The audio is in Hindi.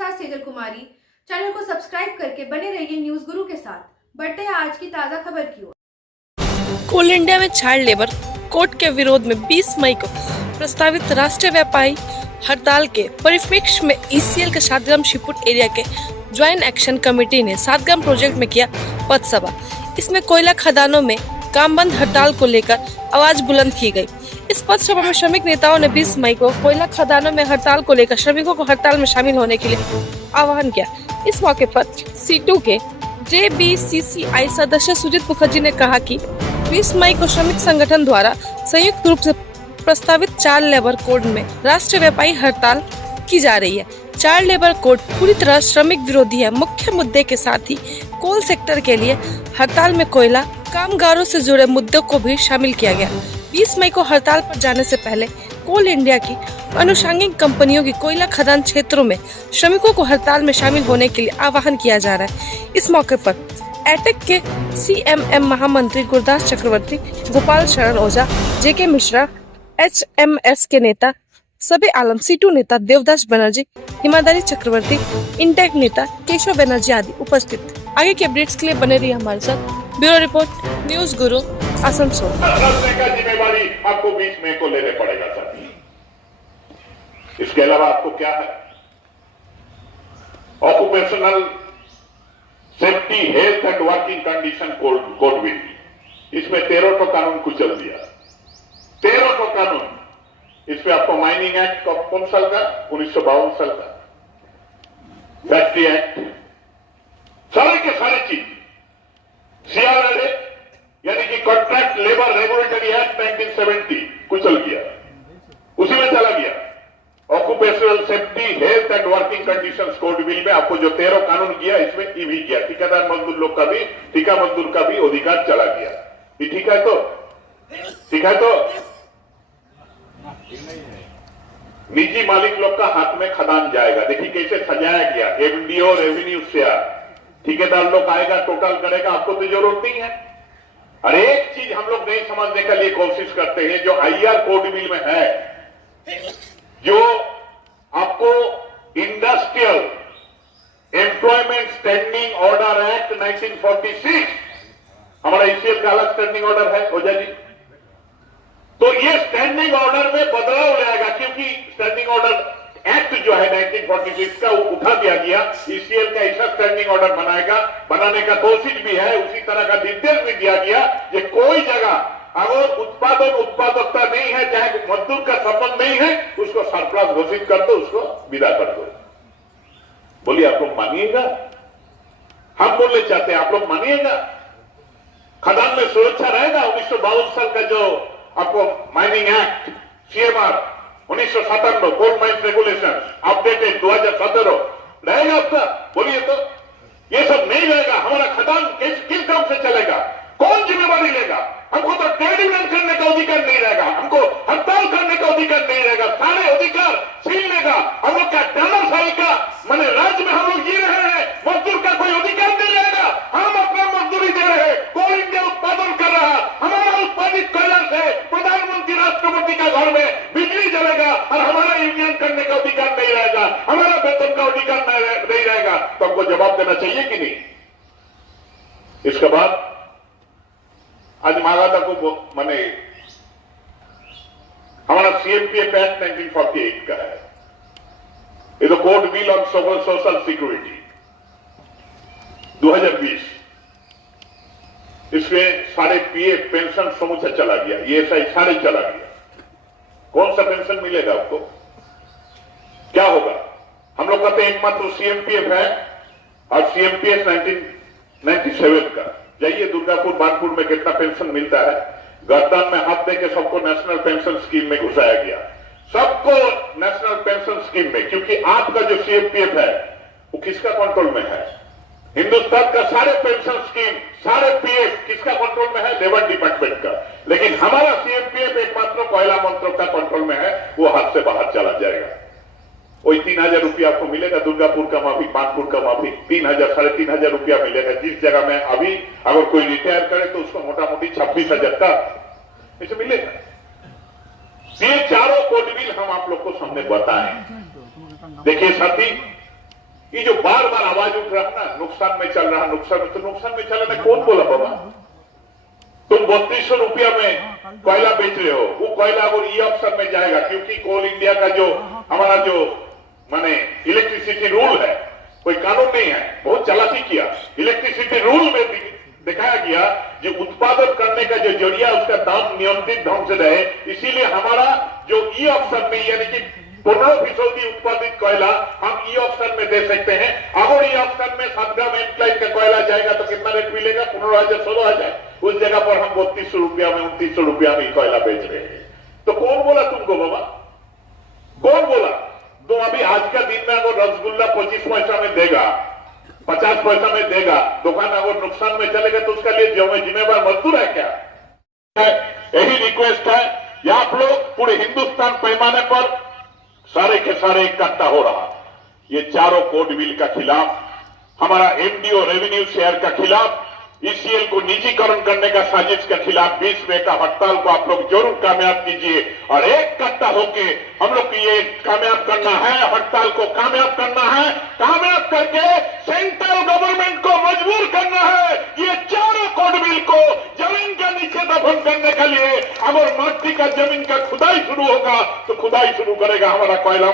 साथ सेजल कुमारी। चैनल को सब्सक्राइब करके बने रहिए न्यूज गुरु के साथ। बढ़ते हैं आज की ताजा खबर की ओर। कोल इंडिया में चाइल्ड लेबर कोड के विरोध में 20 मई को प्रस्तावित राष्ट्रीय व्यापारी हड़ताल के परिप्रेक्ष्य में ईसीएल के सातग्राम शिवपुर एरिया के ज्वाइंट एक्शन कमेटी ने सातग्राम प्रोजेक्ट में किया पथ सभा। इसमें कोयला खदानों में काम बंद हड़ताल को लेकर आवाज बुलंद की गई। इस पथ सभा में श्रमिक नेताओं ने 20 मई को कोयला खदानों में हड़ताल को लेकर श्रमिकों को हड़ताल में शामिल होने के लिए आह्वान किया। इस मौके पर C2 के JBCCI सदस्य सुजीत मुखर्जी ने कहा कि 20 मई को श्रमिक संगठन द्वारा संयुक्त रूप से प्रस्तावित चाइल्ड लेबर कोड में राष्ट्रीय व्यापारी हड़ताल की जा रही है। चाइल्ड लेबर कोड पूरी तरह श्रमिक विरोधी है। मुख्य मुद्दे के साथ ही कोल सेक्टर के लिए हड़ताल में कोयला कामगारों से जुड़े मुद्दों को भी शामिल किया गया। 20 मई को हड़ताल पर जाने से पहले कोल इंडिया की अनुषंगिक कंपनियों की कोयला खदान क्षेत्रों में श्रमिकों को हड़ताल में शामिल होने के लिए आह्वान किया जा रहा है। इस मौके पर एटेक के CMM महामंत्री गुरदास चक्रवर्ती, गोपाल शरण ओझा, JK मिश्रा, HMS के नेता सबे आलम, C2 नेता देवदास बनर्जी, हिमादारी चक्रवर्ती, इंटेक नेता केशव बनर्जी आदि उपस्थित। आगे के अपडेट्स के लिए बने रहिए हमारे साथ। ब्यूरो रिपोर्ट, न्यूज गुरु, आसनसोल। का जिम्मेवारी आपको 20 मई को लेने पड़ेगा साथी। इसके अलावा आपको क्या है? Occupational safety, health and working condition code will, इसमें 13 तो कानून कुचल दिया। 13 तो कानून। इसमें आपको माइनिंग एक्ट कौन साल का? 1952 साल का। फैक्ट्री एक्ट, सारे के सारे चीज। CRLA यानी कि कॉन्ट्रैक्ट लेबर रेगुलेटरी एक्ट 1970 कुचल गया, उसी में चला गया। Occupational safety, health and working conditions code bill में आपको जो 13 कानून किया, इसमें ये भी किया। ठेकेदार मजदूर लोग का भी, ठेका मजदूर का भी अधिकार चला गया। ये ठीक है? तो ठीक है। तो निजी मालिक लोग का हाथ में खदान जाएगा। देखिए कैसे सजाया गया। MDO रेवेन्यू शेयर, ठेकेदार लोग आएगा, टोटल करेगा। आपको तो जरूरत नहीं है। और एक चीज हम लोग नहीं समझने के लिए कोशिश करते हैं, जो IR कोड बिल में है, जो आपको industrial employment standing order act 1946, हमारा ICL का अलग स्टैंडिंग ऑर्डर है ओझा जी। तो ये स्टैंडिंग ऑर्डर में बदलाव लाएगा, क्योंकि स्टैंडिंग ऑर्डर एक्ट जो है 1946 का वो उठा दिया गया। ICL का ऐसा स्टैंडिंग ऑर्डर बनाने का कोशिश भी है। उसी तरह का निर्देश भी दिया गया कि कोई जगह अगर उत्पादकता नहीं है, चाहे मजदूर का संबंध नहीं है, उसको सरप्लस घोषित कर दो, उसको विदा कर दो। बोलिए, आप लोग मानिएगा? हम बोलने चाहते हैं, आप लोग मानिएगा? खदान में सुरक्षा रहेगा। 1952 साल का जो आपको mining act, CMR 1957 coal mines regulation updated 2017 रहेगा आपका? बोलिए तो। ये सब नहीं रहेगा। हमारा खदान किस काम से चलेगा? कौन जिम्मेवारी लेगा? हमको तो ट्रेड यूनियन करने का अधिकार नहीं रहेगा, हमको हड़ताल करने का अधिकार नहीं रहेगा। सारे अधिकार छीन लेगा। हम लोग का तानाशाही का माने राज्य में हम लोग जी रहे हैं, मजदूर का कोई अधिकार नहीं रहेगा। हम अपना मजदूरी दे रहे हैं, कोल इंडिया उत्पादन कर रहा है। हमारा उत्पादित कोयला से प्रधानमंत्री राष्ट्रपति का घर में बिजली जलेगा और हमारा यूनियन करने का अधिकार नहीं रहेगा, हमारा वेतन का अधिकार नहीं रहेगा। तो हमको जवाब देना चाहिए कि नहीं? इसके बाद आज मागादा को माने हमारा CMPF एक्ट 1948 का है। ये तो code bill on social security 2020। इसमें सारे PF पेंशन समूचा चला गया, ESI सारे चला गया। कौन सा पेंशन मिलेगा आपको? क्या होगा? हम लोग कहते हैं एकमात्र CMPF है और CMPS 1997 का। जाइए दुर्गापुर, बानपुर में कितना पेंशन मिलता है। गर्दन में हाथ दे के सबको नेशनल पेंशन स्कीम में घुसाया गया, सबको नेशनल पेंशन स्कीम में। क्योंकि आपका जो CMPF है वो किसका कंट्रोल में है? हिंदुस्तान का सारे पेंशन स्कीम, सारे PF किसका कंट्रोल में है? लेबर डिपार्टमेंट का। लेकिन हमारा CMPF एकमात्र कोयला मंत्री का कंट्रोल में है, वो हाथ से बाहर चला जाएगा। वही 3000 रुपया आपको मिलेगा। दुर्गापुर का माफी, कानपुर का माफी, 3000 साढ़े 3000 रुपया मिलेगा। जिस जगह में अभी अगर कोई रिटायर करे तो उसको मोटा मोटी 26,000 का ऐसे मिलेगा। ये चारों कोड बिल हम आप लोग को सामने बताएं। देखिए साथी, ये जो बार बार आवाज उठ रहा है ना, नुकसान में चल रहा, नुकसान में, तो नुकसान में चल रहा, कौन बोला बाबा? तुम 3200 रुपया में कोयला बेच रहे हो, वो कोयला अगर ई ऑप्शन में जाएगा, क्योंकि कोल इंडिया का जो हमारा जो माने इलेक्ट्रिसिटी रूल है, कोई कानून नहीं है, बहुत चालाकी किया। इलेक्ट्रिसिटी रूल में दिखाया गया जो उत्पादन करने का जो जरिया उसका दाम नियंत्रित ढंग से रहे, इसीलिए हमारा जो ई ऑप्शन में यानी कि 15% उत्पादित कोयला हम ई ऑप्शन में दे सकते हैं। अगर ई ऑप्शन में 7 ग्राम एनक्लाइन का कोयला जाएगा तो कितना रेट मिलेगा? 15,000 16,000। उस जगह पर हम 3200 रुपया में 2900 रुपया में कोयला बेच रहे हैं। तो कौन बोला तुमको बाबा? कौन बोला? तो अभी आज का दिन में अगर रसगुल्ला 25 पैसा में देगा, 50 पैसा में देगा, दुकान अगर नुकसान में चलेगा तो उसका लिए जिम्मेवार मजदूर है क्या? यही रिक्वेस्ट है, ये आप लोग पूरे हिंदुस्तान पैमाने पर सारे के सारे इकट्ठा हो रहा, ये चारों कोड बिल का खिलाफ, हमारा एमडीओ रेवेन्यू शेयर का खिलाफ, ईसीएल को निजीकरण करने का साजिश के खिलाफ 20 मई का हड़ताल को आप लोग जरूर कामयाब कीजिए और एक इकट्ठा होके हम लोग को ये कामयाब करना है, हड़ताल को कामयाब करना है, कामयाब करके सेंट्रल गवर्नमेंट को मजबूर करना है। ये चारों कोड बिल को जमीन के नीचे दफन करने के लिए अगर माटी का जमीन का खुदाई शुरू होगा तो खुदाई शुरू करेगा हमारा कोयला